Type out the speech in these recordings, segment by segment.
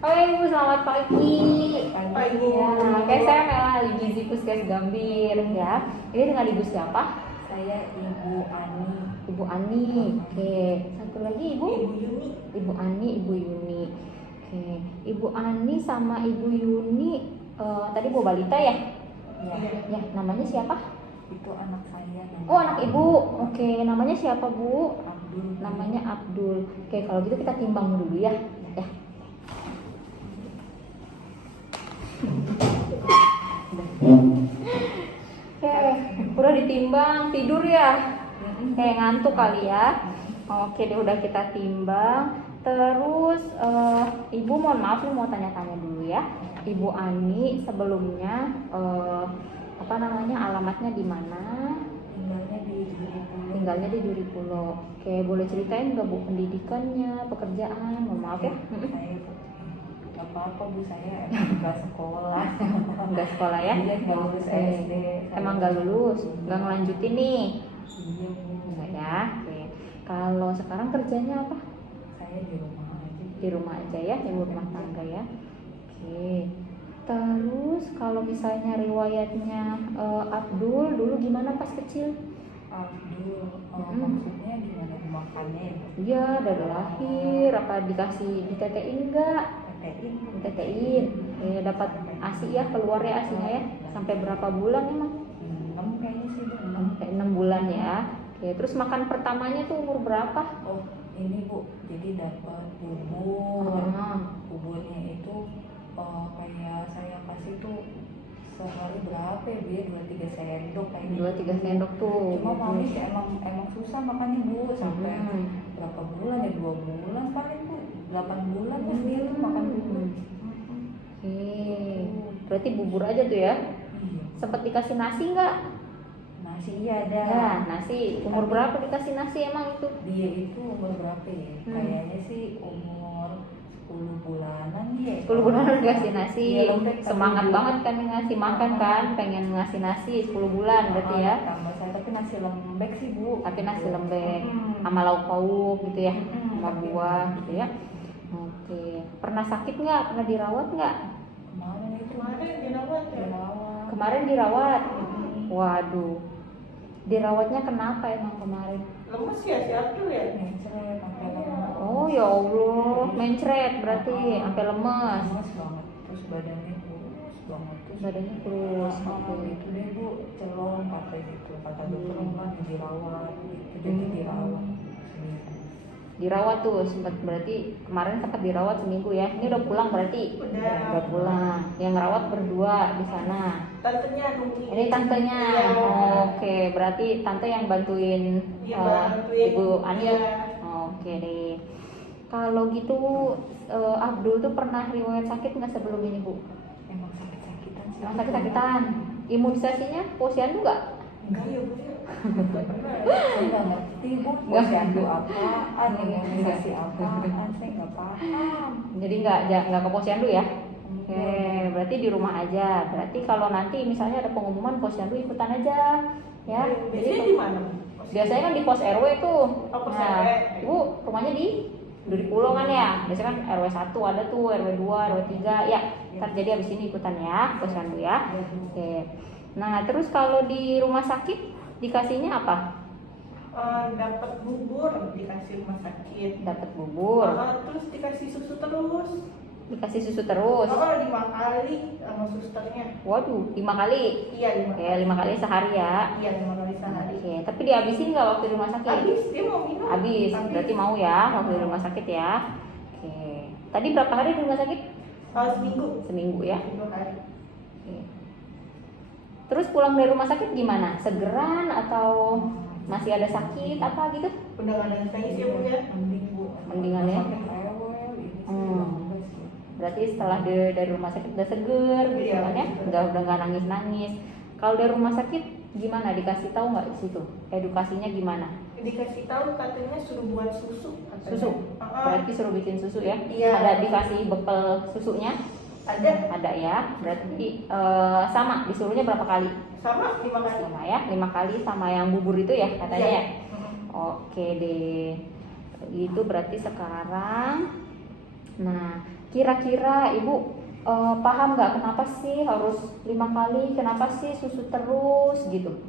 Halo Ibu, selamat pagi. Pagi. Ya, oke, saya Mela Gizi Puskes Gambir ya. Ini dengan Ibu siapa? Saya Ibu Ani. Ibu Ani. Oke, satu lagi Ibu. Ibu Yuni. Ibu Ani, Ibu Yuni. Oke, Ibu Ani sama Ibu Yuni tadi bawa balita ya? Ya, Ya, namanya siapa? itu anak saya. Oh, anak Ibu. Oke, namanya siapa Bu? Abdul. Namanya Abdul. Oke, kalau gitu kita timbang dulu ya. Ya. Oke, udah ditimbang, tidur ya? Kayak ngantuk kali ya. Oke deh, udah kita timbang. Terus Ibu mohon maaf nih, mau tanya-tanya dulu ya. Ibu Ani sebelumnya alamatnya di mana? Tinggalnya di Duri Pulo. Tinggalnya di Duri Pulo. Oke, boleh ceritain nggak Bu pendidikannya, pekerjaan? Mohon maaf ya. Saya nggak apa-apa Bu, saya emang nggak sekolah. Nggak sekolah ya? Iya, nggak lulus Oke. SD. Emang nggak lulus, nggak ngelanjutin nih? Iya Bu. Enggak ya. Oke. Kalau sekarang kerjanya apa? Saya di rumah aja. Di rumah aja ya, ibu rumah tangga ya. Oke. Terus kalau misalnya riwayatnya Abdul dulu gimana pas kecil? Abdul, maksudnya gimana makannya ya? Iya, dari lahir apa dikasih ditetein enggak? Tetein. Ditetein. Dapat ASI ya, keluar ya ASInya ya. Sampai berapa bulan emang? 6 kayaknya sih Bu, 6. Sampai 6 bulan ya. Oke, terus makan pertamanya tuh umur berapa? Oh ini Bu, jadi dapat bubur. Buburnya itu kayak saya kasih tuh sehari berapa ya Bu, 2-3 sendok kayaknya. 2-3 sendok tuh. Cuma mami sih emang susah makannya Bu, sampai berapa bulan ya, 2 bulan paling Bu, 8 bulan Bu sendiri makan bubur. Oke, berarti bubur aja tuh ya. Iya. Sempet dikasih nasi nggak? Nasi iya ada. Ya, nasi. Umur berapa dikasih nasi emang itu? Dia itu umur berapa ya? Kayaknya sih umur 10 bulanan dia. 10 bulan udah dikasih nasi. Iya, lembek tapi Semangat dia. banget kan ngasih makan kan, pengen ngasih nasi 10 bulan berarti ya. Tambah saya tapi nasi lembek sih Bu. Tapi nasi lembek sama lauk pauk gitu ya, sama buah gitu ya. Oke, pernah sakit nggak? Pernah dirawat nggak? Kemarin dirawat. Kemarin dirawat. Waduh, dirawatnya kenapa emang kemarin? Lemes ya si Abdul ya? Mencret sampai lemas. Oh ya Allah, mencret berarti sampai lemes. Lemas banget. Terus badannya kurus banget. Terus Badannya kurus. itu deh Bu, celong kata gitu. Kata dokter kan dirawat gitu. Jadi dirawat seminggu. Dirawat tuh sempat, berarti kemarin sempat dirawat seminggu ya. Ini udah pulang berarti? Udah. Pulang. Yang ngerawat berdua di sana. Tantenya nungguin. Ini tantenya. Iya. Oke, berarti tante yang bantuin Iya, bantuin. Ibu Ani. Iya. Oke deh. Kalau gitu Abdul tuh pernah riwayat sakit nggak sebelum ini Bu? Emang sakit-sakitan sih. Emang sakit-sakitan. Imunisasinya posyandu nggak? Enggak ya Bu. Saya nggak ngerti Bu, posyandu apaan, imunisasi apaan, saya nggak paham. Jadi nggak ke posyandu ya? Oke, berarti di rumah aja. Berarti kalau nanti misalnya ada pengumuman posyandu ikutan aja, ya. Biasanya di mana? Biasanya kan di pos RW tuh. Oh, pos Nah, RW. Ibu rumahnya di Duri Pulo kan ya. Biasanya kan RW 1 ada tuh, RW 2, RW 3. Ya, ntar jadi abis ini ikutan ya posyandu ya. Oke. Nah, terus kalau di rumah sakit dikasihnya apa? Dapat bubur dikasih rumah sakit. Dapat bubur. Terus dikasih susu terus. Dikasih susu terus. 5 kali sama susternya. Waduh, 5 kali. Iya 5 Oke, kali. 5 kali sehari ya. Iya 5 kali sehari. Oke, tapi dihabisin nggak waktu di rumah sakit? Habis dia mau minum. Habis, berarti mau ya waktu di rumah sakit ya. Oke, tadi berapa hari di rumah sakit? Seminggu. Seminggu ya. 2 hari. Oke. Terus pulang dari rumah sakit gimana? Segeran atau masih ada sakit apa gitu? Udah gak ada nangis ya Bu ya? Mending Bu. Mendingan ya? Sakit rewel ini sih. Hmm. Berarti setelah dari rumah sakit udah seger gitu Iya, kan ya? Udah nggak nangis-nangis. Kalau dari rumah sakit gimana? Dikasih tahu nggak di situ? Edukasinya gimana? Dikasih tahu katanya suruh buat susu. Katanya. Susu? Berarti suruh bikin susu ya? Iya. Ada dikasih bekal susunya? Ada. Ada ya. Berarti sama disuruhnya berapa kali? Sama 5 kali. Sama ya, 5 kali sama yang bubur itu ya katanya Iya. ya. Oke deh. Itu berarti sekarang Nah, kira-kira ibu paham nggak kenapa sih harus 5 kali? Kenapa sih susu terus gitu?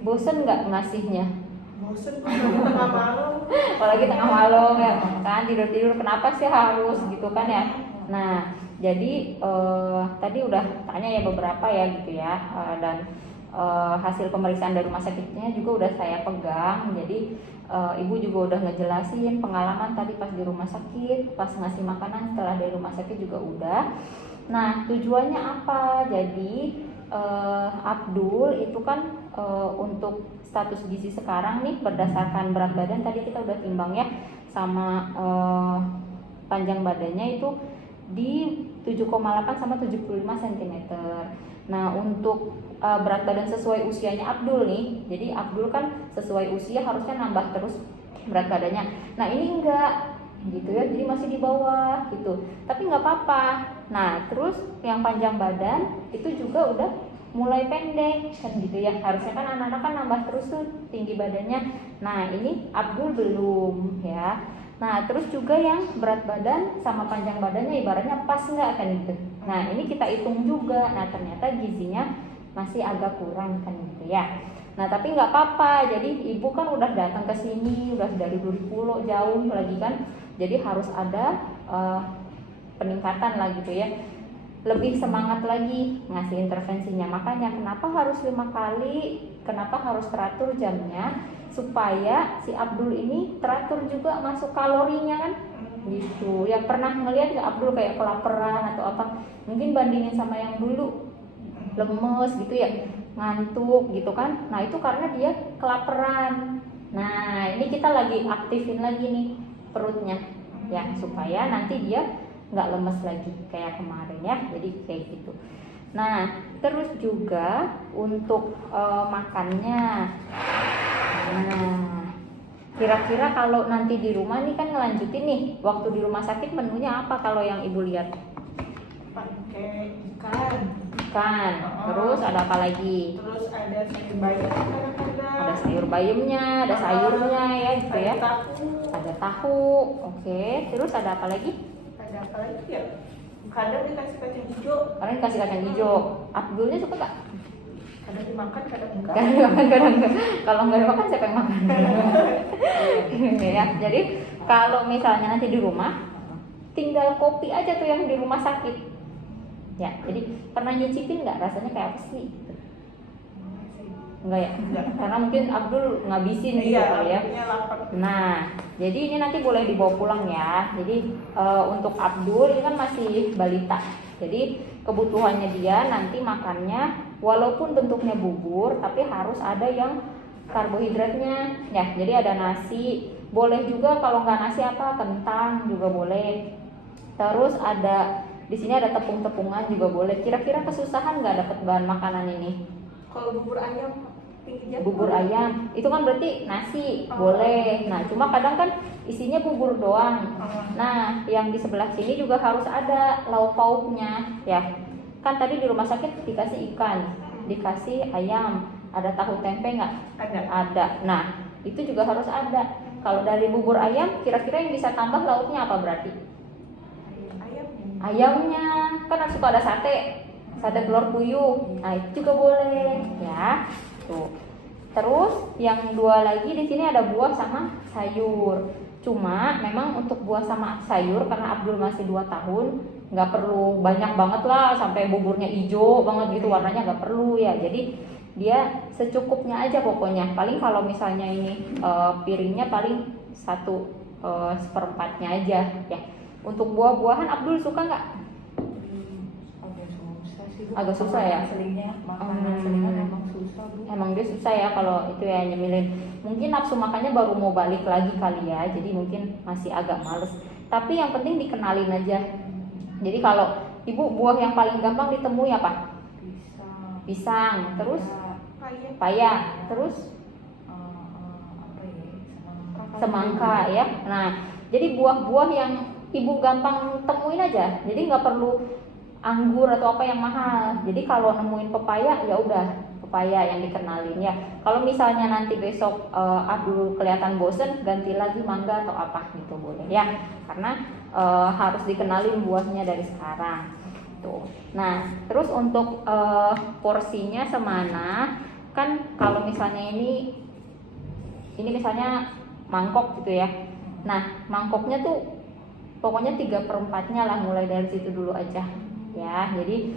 Bosen nggak ngasihnya? Bosen kok lagi tengah malam. Apalagi tengah malam ya kan, tidur-tidur kenapa sih harus gitu kan ya. Nah jadi tadi udah tanya ya beberapa ya gitu ya, dan hasil pemeriksaan dari rumah sakitnya juga udah saya pegang. Jadi ibu juga udah ngejelasin pengalaman tadi pas di rumah sakit, pas ngasih makanan setelah dari rumah sakit juga udah. Nah tujuannya apa? Jadi Abdul itu kan untuk status gizi sekarang nih berdasarkan berat badan tadi kita udah timbang ya, sama panjang badannya itu di 7,8 sama 75 cm. Nah untuk berat badan sesuai usianya Abdul nih, jadi Abdul kan sesuai usia harusnya nambah terus berat badannya. Nah ini enggak gitu ya, jadi masih di bawah gitu, tapi nggak apa-apa. Nah terus yang panjang badan itu juga udah mulai pendek kan gitu ya, harusnya kan anak-anak kan nambah terus tuh tinggi badannya. Nah ini Abdul belum ya. Nah terus juga yang berat badan sama panjang badannya ibaratnya pas nggak kan gitu. Nah ini kita hitung juga, nah ternyata gizinya masih agak kurang kan gitu ya. Nah tapi nggak apa-apa, jadi ibu kan udah datang ke sini, udah dari Pulau jauh lagi kan, jadi harus ada peningkatan lah gitu ya, lebih semangat lagi ngasih intervensinya. Makanya kenapa harus 5 kali, kenapa harus teratur jamnya, supaya si Abdul ini teratur juga masuk kalorinya kan gitu ya. Pernah ngeliat gak Abdul kayak kelaparan atau apa, mungkin bandingin sama yang dulu lemes gitu ya, ngantuk gitu kan. Nah itu karena dia kelaparan. Nah ini kita lagi aktifin lagi nih perutnya ya, supaya nanti dia nggak lemes lagi kayak kemarin ya, jadi kayak gitu. Nah terus juga untuk makannya, nah kira-kira kalau nanti di rumah nih kan ngelanjutin nih, waktu di rumah sakit menunya apa kalau yang ibu lihat? Pakai ikan. Ikan, terus ada apa lagi? Terus ada sayur bayam kadang-kadang. Ada sayur bayamnya, ada sayurnya ya gitu ya. Ada tahu. Ada tahu, oke. Terus ada apa lagi? Ada apa lagi ya? Kadang dikasih kacang hijau. Kalian kasih kacang hijau. Abdulnya suka nggak? Kadang dimakan, kadang enggak. Kadang dimakan, kadang enggak. Kalau nggak dimakan siapa yang makan? Ya, jadi kalau misalnya nanti di rumah, tinggal kopi aja tuh yang di rumah sakit. Ya, jadi pernah nyicipin nggak rasanya kayak apa sih? Enggak ya? Enggak. Karena mungkin Abdul ngabisin gitu Iya, kali ya. akhirnya lapar. Nah, jadi ini nanti boleh dibawa pulang ya. Jadi untuk Abdul ini kan masih balita. Jadi kebutuhannya dia nanti makannya walaupun bentuknya bubur, tapi harus ada yang karbohidratnya. Ya, jadi ada nasi. Boleh juga kalau nggak nasi apa, kentang juga boleh. Terus ada di sini ada tepung-tepungan juga boleh. Kira-kira kesusahan nggak dapat bahan makanan ini? Kalau bubur ayam pinggir jam. Bubur ayam itu kan berarti nasi boleh. Nah cuma kadang kan isinya bubur doang. Nah yang di sebelah sini juga harus ada lauk pauknya ya. Kan tadi di rumah sakit dikasih ikan, dikasih ayam, ada tahu tempe nggak? Ada. Nah itu juga harus ada. Kalau dari bubur ayam kira-kira yang bisa tambah lauknya apa berarti? Ayamnya kan suka ada sate telur puyuh, nah itu juga boleh ya. Tuh. Terus yang dua lagi di sini ada buah sama sayur. Cuma memang untuk buah sama sayur karena Abdul masih 2 tahun, nggak perlu banyak banget lah sampai buburnya hijau banget gitu warnanya, nggak perlu ya. Jadi dia secukupnya aja pokoknya. Paling kalau misalnya ini piringnya paling 1/4 aja ya. Untuk buah-buahan Abdul suka nggak? Agak susah ya. Makanan selingan emang susah Bu. Emang dia susah ya kalau itu ya nyemilin. Mungkin nafsu makannya baru mau balik lagi kali ya, jadi mungkin masih agak males. Tapi yang penting dikenalin aja. Jadi kalau ibu buah yang paling gampang ditemui apa? Pisang, terus paya, terus semangka ya. Nah, jadi buah-buah yang ibu gampang temuin aja. Jadi nggak perlu anggur atau apa yang mahal. Jadi kalau nemuin pepaya ya udah pepaya yang dikenalin ya. Kalau misalnya nanti besok Abdul kelihatan bosen, ganti lagi mangga atau apa gitu boleh ya. Karena harus dikenalin buahnya dari sekarang tuh. Nah terus untuk porsinya semana, kan kalau misalnya ini misalnya mangkok gitu ya. Nah mangkoknya tuh pokoknya 3/4-nya lah, mulai dari situ dulu aja ya. Jadi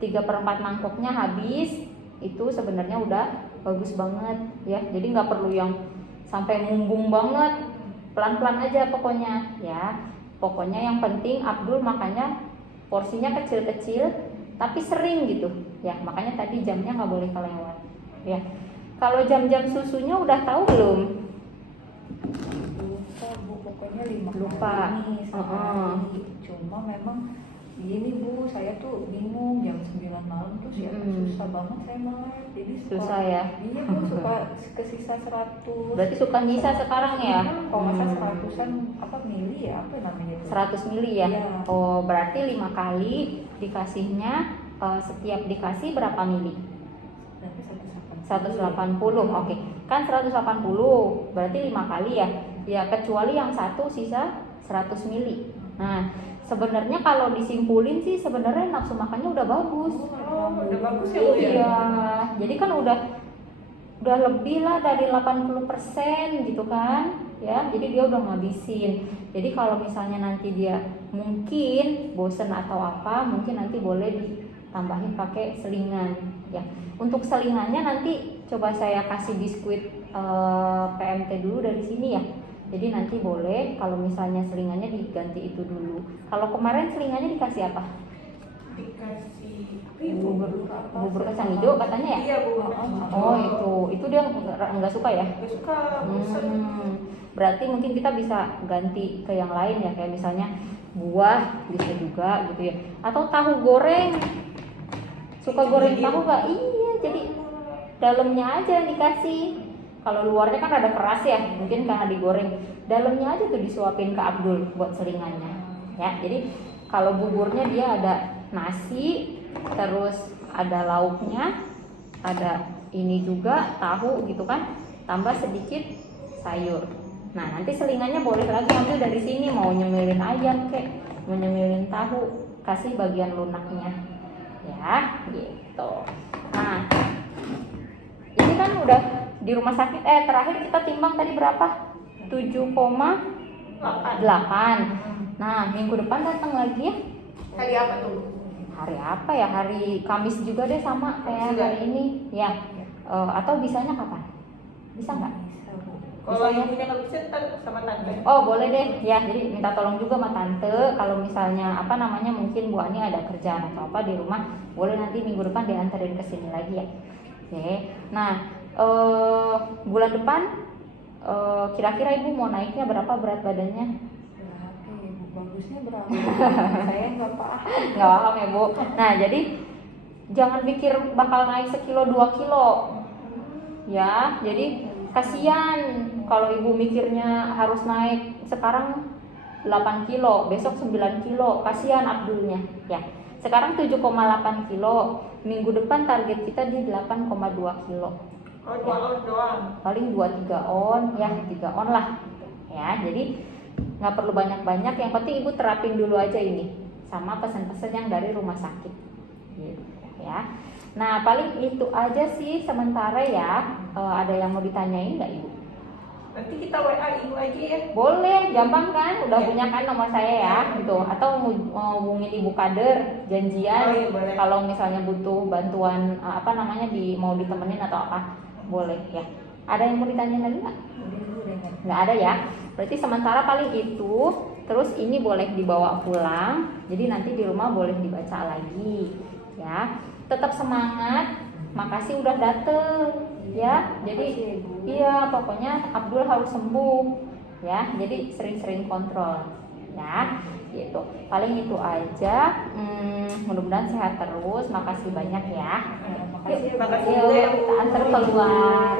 3/4 mangkoknya habis, itu sebenarnya udah bagus banget ya. Jadi nggak perlu yang sampai ngumbung banget, pelan-pelan aja pokoknya ya. Pokoknya yang penting Abdul makannya porsinya kecil-kecil tapi sering gitu ya. Makanya tadi jamnya nggak boleh kelewat ya. Kalau jam-jam susunya udah tahu belum? Lupa Bu, pokoknya 5 Lupa. kali nih sehari. Cuma memang gini Bu, saya tuh bingung jam 9 malam tuh susah banget saya melek. Jadi Susah ya? Iya Bu, suka kesisa 100. Berarti suka nyisa sekarang ya? Kalau nggak salah 100-an apa mili ya, apa namanya itu? 100 mili ya? Iya. Oh berarti 5 kali dikasihnya, setiap dikasih berapa mili? Berarti 180. Oke. Kan 180 berarti 5 kali ya. Ya kecuali yang satu sisa 100 mili. Nah sebenarnya kalau disimpulin sih sebenarnya nafsu makannya udah bagus. Oh, udah bagus ya Bu ya? Iya. Jadi kan udah lebih lah dari 80% gitu kan ya. Jadi dia udah ngabisin. Jadi kalau misalnya nanti dia mungkin bosen atau apa, mungkin nanti boleh ditambahin pakai selingan ya. Untuk selingannya nanti coba saya kasih biskuit PMT dulu dari sini ya. Jadi nanti boleh kalau misalnya selingannya diganti itu dulu. Kalau kemarin selingannya dikasih apa? Dikasih Bubur kacang hijau katanya ya? Iya Bu. Oh itu dia nggak suka ya? Gak suka, bosan. Berarti mungkin kita bisa ganti ke yang lain ya, kayak misalnya buah bisa juga gitu ya. Atau tahu goreng. Suka goreng tahu nggak? Iya, jadi dalamnya aja yang dikasih. Kalau luarnya kan ada keras ya, mungkin karena digoreng. Dalamnya aja tuh disuapin ke Abdul buat selingannya. Ya, jadi kalau buburnya dia ada nasi, terus ada lauknya, ada ini juga tahu gitu kan, tambah sedikit sayur. Nah nanti selingannya boleh lagi ambil dari sini, mau nyemilin ayam kek, mau nyemilin tahu, kasih bagian lunaknya ya gitu. Nah ini kan udah di rumah sakit, terakhir kita timbang tadi berapa? 7,8. Nah minggu depan datang lagi ya. Hari apa tuh? Hari apa ya? Hari Kamis juga deh, sama kayak hari ini ya. Atau bisanya kapan? Bisa nggak? Kalau Bisa ya? ibunya nggak bisa, ntar sama tante. Oh boleh deh ya. Jadi minta tolong juga sama tante. Kalau misalnya apa namanya, mungkin Bu Ani ada kerjaan atau apa di rumah, boleh nanti minggu depan dianterin ke sini lagi ya. Oke. Nah bulan depan kira-kira Ibu mau naiknya berapa berat badannya? Berapa ya Bu? Bagusnya berapa? Saya nggak paham. Nggak paham ya Bu. Nah jadi jangan pikir bakal naik 1 kilo 2 kilo ya. Jadi kasihan kalau Ibu mikirnya harus naik sekarang 8 kilo, besok 9 kilo, kasihan Abdulnya ya. Sekarang 7,8 kilo, minggu depan target kita di 8,2 kilo. Oh, 2 on doang. Paling 2-3 on ya, 3 on lah ya. Jadi nggak perlu banyak-banyak, yang penting Ibu terapin dulu aja ini sama pesan-pesan yang dari rumah sakit gitu ya. Nah paling itu aja sih sementara ya. Ada yang mau ditanyain nggak Ibu? Nanti kita WA Ibu aja ya. Boleh, gampang kan? Udah punya kan nomor saya ya gitu. Atau hubungin Ibu Kader janjian. Oh, iya, boleh. Kalau misalnya butuh bantuan apa namanya, mau ditemenin atau apa, boleh ya. Ada yang mau ditanyain lagi nggak? Nggak ada ya. Berarti sementara paling itu. Terus ini boleh dibawa pulang. Jadi nanti di rumah boleh dibaca lagi ya. Tetap semangat. Makasih udah dateng ya. Jadi iya, pokoknya Abdul harus sembuh ya. Jadi sering-sering kontrol ya. Gitu. Paling itu aja. Mudah-mudahan sehat terus. Makasih banyak ya. Makasih. Makasih Yuk, Bu ya. kita antar keluar.